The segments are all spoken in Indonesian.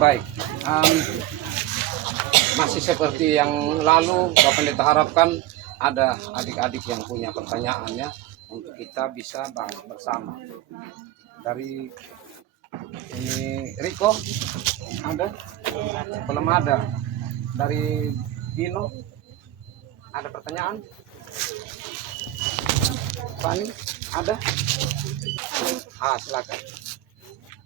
Baik, masih seperti yang lalu, Bapak Pendeta harapkan ada adik-adik yang punya pertanyaannya untuk kita bisa bahas bersama. Dari ini Riko ada? Belum ada. Dari Dino ada pertanyaan? Fani ada? Silakan.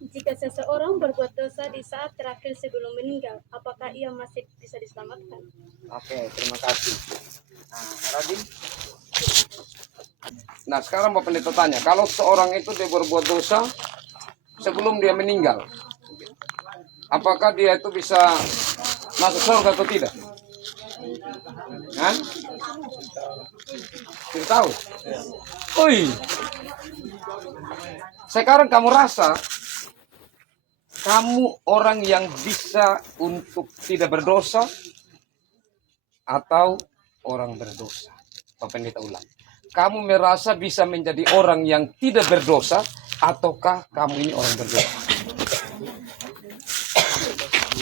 Jika seseorang berbuat dosa di saat terakhir sebelum meninggal, apakah ia masih bisa diselamatkan? Oke, terima kasih. Radin. Nah, sekarang Bapak Pendeta tanya, kalau seorang itu dia berbuat dosa sebelum dia meninggal, apakah dia itu bisa masuk surga atau tidak? Hah? Tidak tahu. Oi. Sekarang kamu rasa kamu orang yang bisa untuk tidak berdosa atau orang berdosa? Bapak Pendeta ulang. Kamu merasa bisa menjadi orang yang tidak berdosa ataukah kamu ini orang berdosa?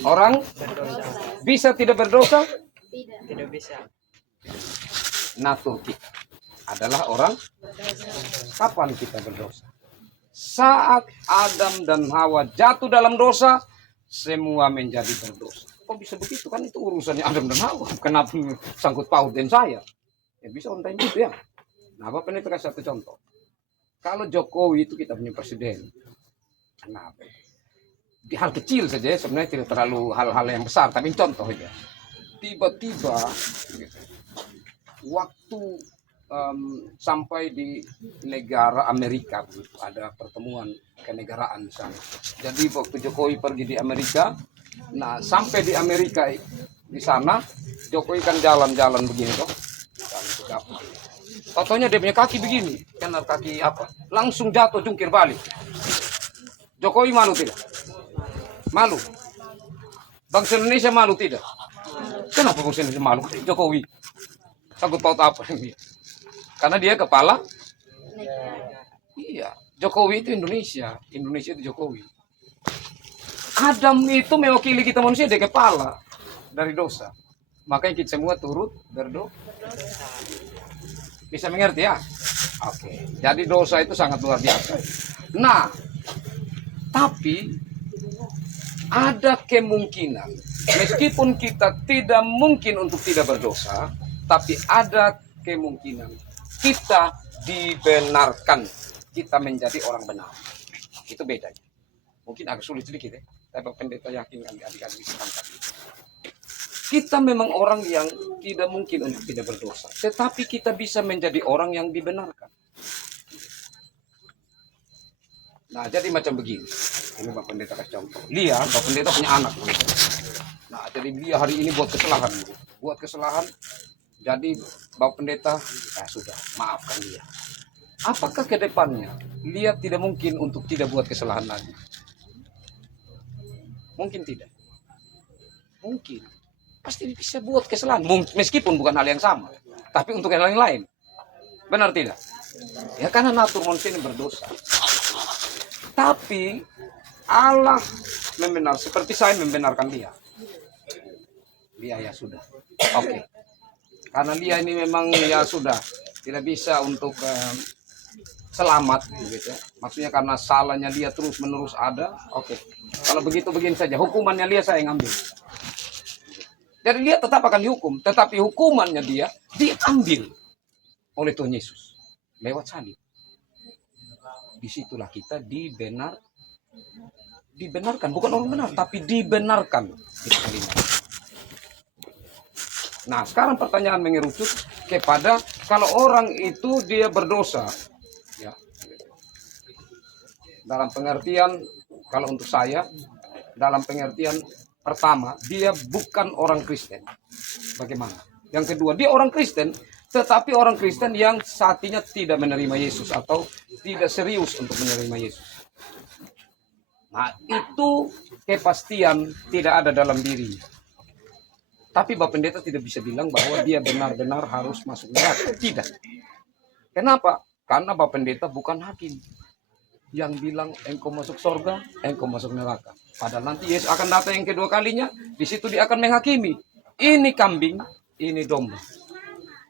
Orang bisa tidak berdosa? Tidak bisa. Natur kita adalah orang. Kapan kita berdosa? Saat Adam dan Hawa jatuh dalam dosa, semua menjadi berdosa. Kok bisa begitu? Kan itu urusannya Adam dan Hawa. Kenapa sangkut paut dan saya? Ya bisa ontain gitu ya. Nah, Bapak ini kasih satu contoh. Kalau Jokowi itu kita punya presiden. Kenapa? Di hal kecil saja sebenarnya tidak terlalu hal-hal yang besar. Tapi contoh aja. Tiba-tiba waktu sampai di negara Amerika, ada pertemuan kenegaraan di sana. Jadi waktu Jokowi pergi di Amerika, nah sampai di Amerika di sana, Jokowi kan jalan-jalan begini toh, fotonya dia punya kaki begini, kan kaki apa? Langsung jatuh jungkir balik. Jokowi malu tidak? Malu. Bangsa Indonesia malu tidak? Kenapa bangsa Indonesia malu? Jokowi sangkut paut apa ini? Karena dia kepala. Iya, Jokowi itu Indonesia, Indonesia itu Jokowi. Adam itu mewakili kita manusia, dia kepala dari dosa. Makanya kita semua turut berdosa. Bisa mengerti ya? Oke, jadi dosa itu sangat luar biasa. Nah, tapi ada kemungkinan, meskipun kita tidak mungkin untuk tidak berdosa, tapi ada kemungkinan kita dibenarkan, kita menjadi orang benar. Itu bedanya. Mungkin agak sulit sedikit ya, tapi Pendeta yakin adik-adik bisa tangkap. Kita memang orang yang tidak mungkin untuk tidak berdosa, tetapi kita bisa menjadi orang yang dibenarkan. Nah, jadi macam begini. Ini Bapak Pendeta kasih contoh. Lia, Bapak Pendeta punya anak. Nah, jadi Lia hari ini buat kesalahan. Jadi Bapak Pendeta, sudah, maafkan dia. Apakah ke depannya Lia tidak mungkin untuk tidak buat kesalahan lagi? Mungkin tidak. Mungkin. Pasti bisa buat kesalahan. Meskipun bukan hal yang sama. Tapi untuk yang lain-lain. Benar tidak? Ya karena natur manusia ini berdosa. Tapi Allah membenarkan. Seperti saya membenarkan dia. Dia ya sudah. Oke. Karena dia ini memang ya sudah tidak bisa untuk selamat gitu ya. Maksudnya karena salahnya dia terus menerus ada. Oke. Kalau begitu begini saja, hukumannya dia saya yang ambil. Jadi dia tetap akan dihukum, tetapi hukumannya dia diambil oleh Tuhan Yesus lewat salib. Disitulah kita dibenarkan, bukan orang benar, tapi dibenarkan. Nah, sekarang pertanyaan mengerucut kepada kalau orang itu dia berdosa, ya. Dalam pengertian, kalau untuk saya, dalam pengertian pertama, dia bukan orang Kristen. Bagaimana? Yang kedua, dia orang Kristen, tetapi orang Kristen yang saatinya tidak menerima Yesus atau tidak serius untuk menerima Yesus. Nah, itu kepastian tidak ada dalam dirinya. Tapi Bapak Pendeta tidak bisa bilang bahwa dia benar-benar harus masuk neraka. Tidak. Kenapa? Karena Bapak Pendeta bukan hakim yang bilang engkau masuk surga, engkau masuk neraka. Padahal nanti Yesus akan datang yang kedua kalinya, di situ dia akan menghakimi. Ini kambing, ini domba.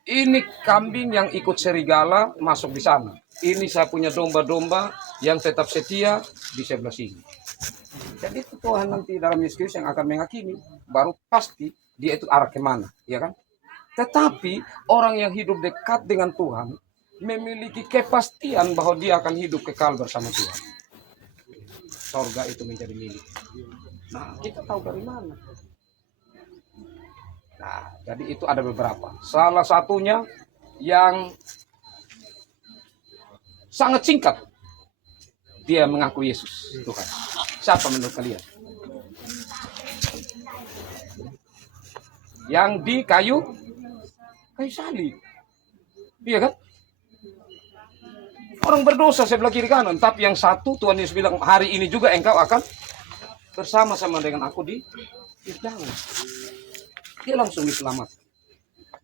Ini kambing yang ikut serigala masuk di sana. Ini saya punya domba-domba yang tetap setia di sebelah sini. Jadi itu Tuhan nanti dalam Yesus yang akan menghakimi. Baru pasti dia itu arah kemana, ya kan? Tetapi orang yang hidup dekat dengan Tuhan memiliki kepastian bahwa dia akan hidup kekal bersama Tuhan. Sorga itu menjadi milik. Nah, kita tahu dari mana? Nah, jadi itu ada beberapa. Salah satunya yang sangat singkat. Dia mengaku Yesus Tuhan. Siapa menurut kalian? Yang di kayu salib. Iya kan? Orang berdosa sebelah kiri kanan. Tapi yang satu Tuhan Yesus bilang, hari ini juga engkau akan bersama-sama dengan aku di jangan. Dia langsung diselamatkan.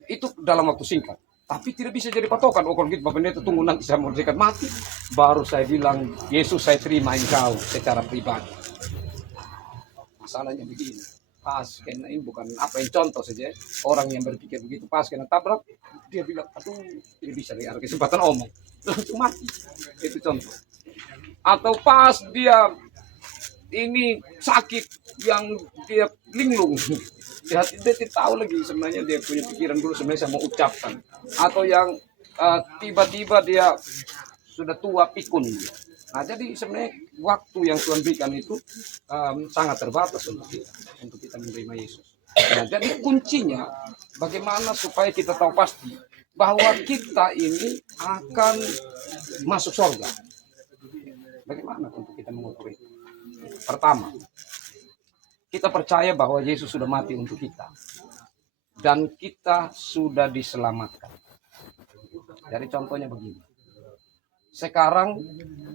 Itu dalam waktu singkat. Tapi tidak bisa jadi patokan. Oh kalau gitu Bapak Pendeta tunggu nanti saya mau dekat mati. Baru saya bilang, Yesus saya terima engkau secara pribadi. Masalahnya begini. Pas kena ini bukan apa yang contoh saja. Orang yang berpikir begitu pas kena tabrak. Dia bilang, aduh tidak bisa ada kesempatan omong. Langsung mati. Itu contoh. Atau pas dia ini sakit yang dia linglung. Dia tidak tahu lagi sebenarnya dia punya pikiran dulu sebenarnya saya mau ucapkan. Atau yang tiba-tiba dia sudah tua pikun. Nah jadi sebenarnya waktu yang Tuhan berikan itu sangat terbatas untuk kita menerima Yesus. Nah jadi kuncinya bagaimana supaya kita tahu pasti bahwa kita ini akan masuk surga. Bagaimana untuk kita mengukur itu? Pertama, kita percaya bahwa Yesus sudah mati untuk kita. Dan kita sudah diselamatkan. Jadi contohnya begini. Sekarang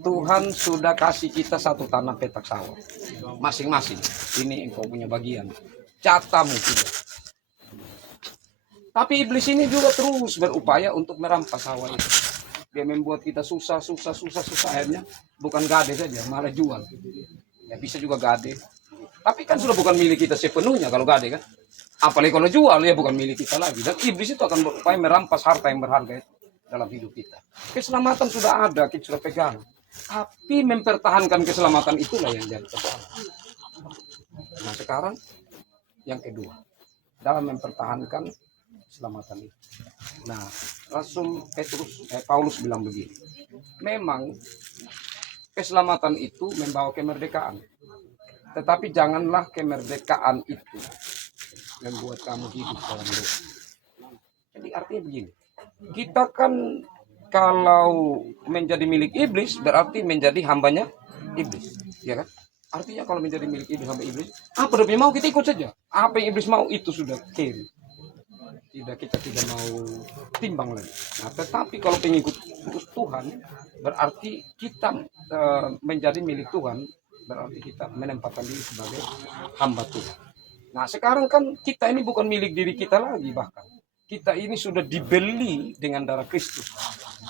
Tuhan sudah kasih kita satu tanah petak sawah. Masing-masing. Ini engkau punya bagian. Jatahmu sudah. Tapi iblis ini juga terus berupaya untuk merampas sawah itu. Dia membuat kita susah. Akhirnya bukan gade saja, malah jual. Ya bisa juga gade. Tapi kan sudah bukan milik kita sepenuhnya kalau gade kan. Apalagi kalau jual ya bukan milik kita lagi. Dan iblis itu akan berupaya merampas harta yang berharga itu dalam hidup kita. Keselamatan sudah ada, kita sudah pegang. Tapi mempertahankan keselamatan itulah yang jadi persoalan. Nah sekarang yang kedua. Dalam mempertahankan keselamatan itu. Nah, Paulus bilang begini. Memang keselamatan itu membawa kemerdekaan. Tetapi janganlah kemerdekaan itu membuat kamu hidup dalam dosa. Jadi artinya begini. Kita kan kalau menjadi milik iblis berarti menjadi hambanya iblis, ya kan? Artinya kalau menjadi milik iblis hamba iblis, apa dia mau kita ikut saja. Apa yang iblis mau itu sudah kiri. Kita tidak mau timbang lagi. Nah, tetapi kalau pengikut Tuhan berarti kita menjadi milik Tuhan, berarti kita menempatkan diri sebagai hamba Tuhan. Nah sekarang kan kita ini bukan milik diri kita lagi, bahkan kita ini sudah dibeli dengan darah Kristus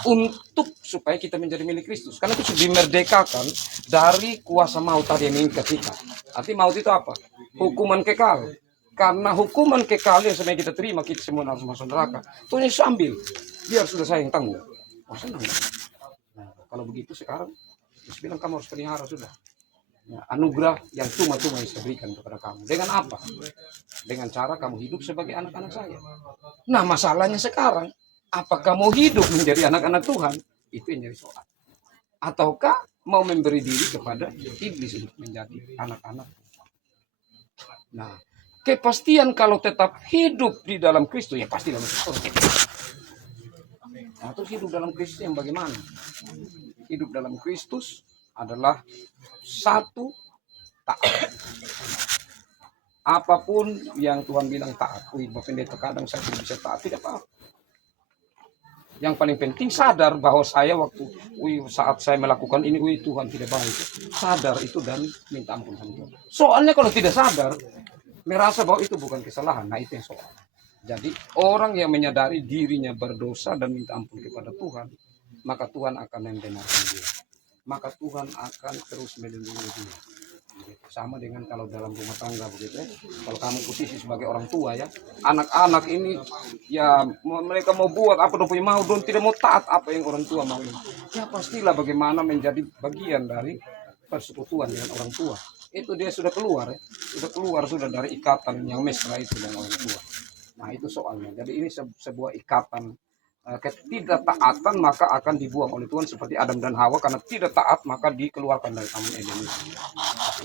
untuk supaya kita menjadi milik Kristus. Karena itu sudah dimerdekakan dari kuasa maut tadi yang mengikat kita. Arti maut itu apa? Hukuman kekal. Karena hukuman kekal yang sebenarnya kita terima, kita semua harus masuk neraka. Tuhan Yesus ambil, biar sudah saya yang tanggung. Oh senang. Nah, kalau begitu sekarang, Yesus bilang kamu harus pelihara sudah. Ya, anugerah yang cuma-cuma yang saya berikan kepada kamu. Dengan apa? Dengan cara kamu hidup sebagai anak-anak saya. Nah masalahnya sekarang, apakah mau hidup menjadi anak-anak Tuhan? Itu yang jadi soal. Ataukah mau memberi diri kepada iblis untuk menjadi anak-anak? Nah, kepastian kalau tetap hidup di dalam Kristus, ya pasti dalam surga. Nah, terus hidup dalam Kristus yang bagaimana? Hidup dalam Kristus adalah satu, taat. Apapun yang Tuhan bilang taat. Bapak Pendeta kadang saya tidak bisa taat, tidak apa-apa. Yang paling penting sadar bahwa saya saat saya melakukan ini, Tuhan tidak baik. Sadar itu dan minta ampun sama Tuhan. Soalnya kalau tidak sadar, merasa bahwa itu bukan kesalahan. Nah itu yang soal. Jadi orang yang menyadari dirinya berdosa dan minta ampun kepada Tuhan, maka Tuhan akan membenarkan dia. Maka Tuhan akan terus melindungi dia. Sama dengan kalau dalam rumah tangga begitu ya. Kalau kamu posisi sebagai orang tua ya, anak-anak ini ya mereka mau buat apa dong punya mau, dong tidak mau taat apa yang orang tua mau. Ya pastilah bagaimana menjadi bagian dari persekutuan dengan orang tua. Itu dia sudah keluar ya, sudah dari ikatan yang mesra itu dengan orang tua. Nah itu soalnya. Jadi ini sebuah ikatan ketidaktaatan maka akan dibuang oleh Tuhan seperti Adam dan Hawa karena tidak taat maka dikeluarkan dari Taman Eden itu.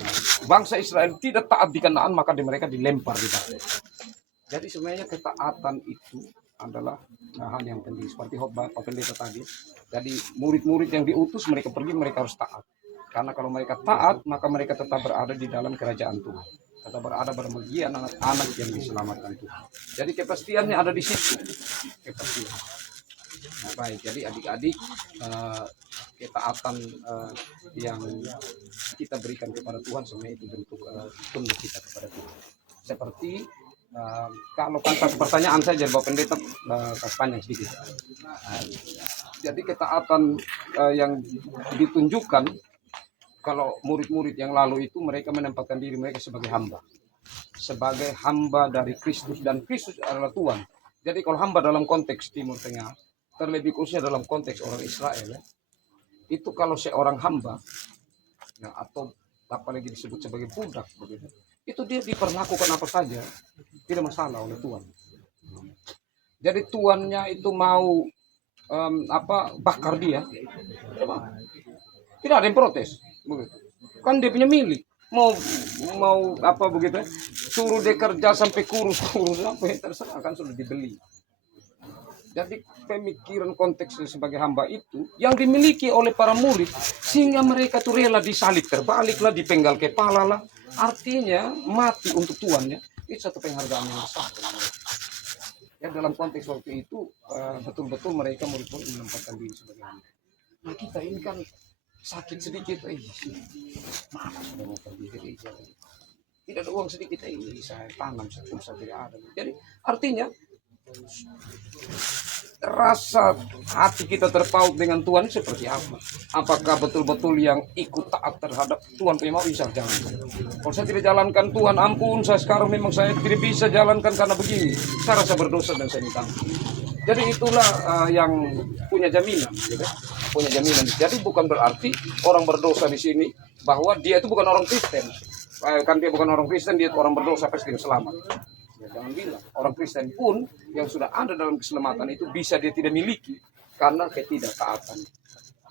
Nah, bangsa Israel tidak taat di Kanaan maka mereka dilempar di Babel. Jadi sebenarnya ketaatan itu adalah hal yang penting seperti Bapak Pendeta tadi. Jadi murid-murid yang diutus mereka pergi mereka harus taat. Karena kalau mereka taat maka mereka tetap berada di dalam kerajaan Tuhan. Tetap berada pada bagian anak-anak yang diselamatkan Tuhan. Jadi kepastiannya ada di situ. Kepastian. Nah, baik, jadi adik-adik ketaatan yang kita berikan kepada Tuhan sebenarnya itu bentuk tunduk kita kepada Tuhan. Seperti kalau satu pertanyaan saja Bapak Pendeta kasih panjang sedikit. Jadi ketaatan yang ditunjukkan kalau murid-murid yang lalu itu mereka menempatkan diri mereka sebagai hamba dari Kristus dan Kristus adalah Tuhan. Jadi kalau hamba dalam konteks Timur Tengah terlebih khususnya dalam konteks orang Israel ya, itu kalau seorang hamba ya, atau apalagi disebut sebagai budak begitu, itu dia diperlakukan apa saja tidak masalah oleh Tuhan. Jadi tuannya itu mau bakar dia tidak ada yang protes begitu. Kan dia punya milik, mau apa begitu, suruh dia kerja sampai kurus sampai terserah kan sudah dibeli. Jadi pemikiran konteksnya sebagai hamba itu yang dimiliki oleh para murid sehingga mereka tuh rela disalib terbaliklah, dipenggal kepala lah. Artinya mati untuk Tuhan ya. Itu satu penghargaan yang besar. Ya dalam konteks waktu itu betul-betul mereka murid-murid menempatkan diri sebagai hamba. Nah kita ini kan sakit sedikit, maaf sudah mau pergi gereja. Tidak ada uang sedikit, saya tanam saya tidak ada. Jadi artinya rasa hati kita terpaut dengan Tuhan seperti apa? Apakah betul-betul yang ikut taat terhadap Tuhan punya mau bisa jalankan? Kalau saya tidak jalankan Tuhan, ampun saya sekarang memang saya tidak bisa jalankan karena begini. Saya rasa berdosa dan saya minta. Jadi itulah yang punya jaminan, gitu. Punya jaminan. Jadi bukan berarti orang berdosa di sini bahwa dia itu bukan orang Kristen. Kan dia bukan orang Kristen, dia itu orang berdosa pasti selamat. Ya, jangan bilang orang Kristen pun yang sudah ada dalam keselamatan itu bisa dia tidak miliki karena ketidaktaatan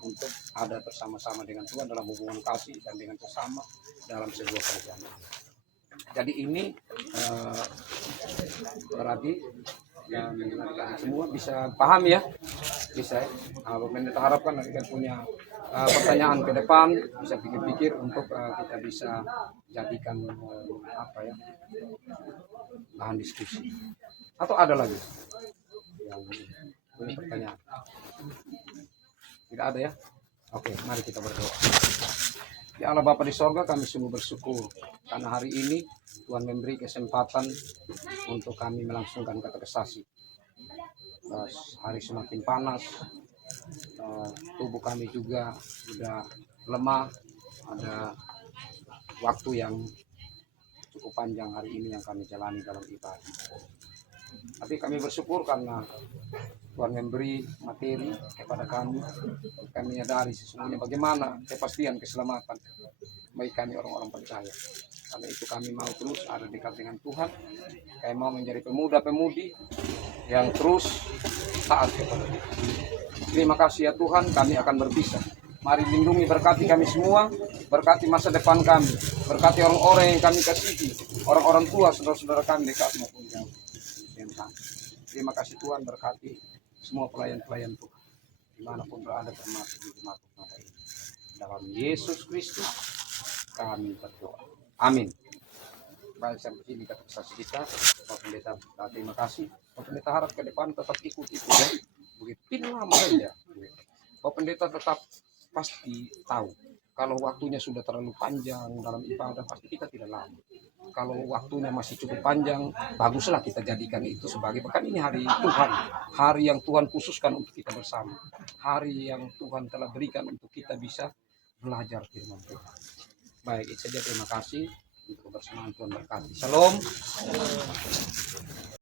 untuk ada bersama-sama dengan Tuhan dalam hubungan kasih dan dengan sesama dalam sebuah kerjaan. Jadi ini berarti yang semua bisa paham ya, bisa. Pendeta harapkan nanti kan punya pertanyaan ke depan bisa pikir-pikir untuk kita bisa jadikan bahan diskusi. Atau ada lagi yang punya pertanyaan? Tidak ada ya? Oke, mari kita berdoa. Ya Allah Bapa di sorga, kami sungguh bersyukur karena hari ini Tuhan memberi kesempatan untuk kami melangsungkan kata kesaksi. Hari semakin panas, tubuh kami juga sudah lemah, ada waktu yang cukup panjang hari ini yang kami jalani dalam ibadah. Tapi kami bersyukur karena Tuhan memberi materi kepada kami. Kami menyadari sesungguhnya bagaimana kepastian keselamatan bagi kami orang-orang percaya. Karena itu kami mau terus ada dekat dengan Tuhan. Kami mau menjadi pemuda-pemudi yang terus taat kepada Tuhan. Terima kasih ya Tuhan, kami akan berpisah. Mari lindungi, berkati kami semua, berkati masa depan kami, berkati orang-orang yang kami kasihi, orang-orang tua, saudara-saudara kami dekat maupun jauh. Terima kasih Tuhan, berkati semua pelayan-pelayan Tuhan, dimanapun berada termasuk di jemaat ini. Dalam Yesus Kristus kami berdoa. Amin. Baik, sampai sini kata kesaksi kita. Bapak Pendeta, terima kasih. Bapak Pendeta harap ke depan tetap ikut itu ya. Begitu tidak lama saja. Bapak Pendeta tetap pasti tahu kalau waktunya sudah terlalu panjang dalam ibadah pasti kita tidak lama. Kalau waktunya masih cukup panjang, baguslah kita jadikan itu sebagai pekan ini hari Tuhan, hari yang Tuhan khususkan untuk kita bersama, hari yang Tuhan telah berikan untuk kita bisa belajar firman Tuhan. Baik, itu saja, terima kasih untuk kebersamaan Tuhan berkati. Shalom.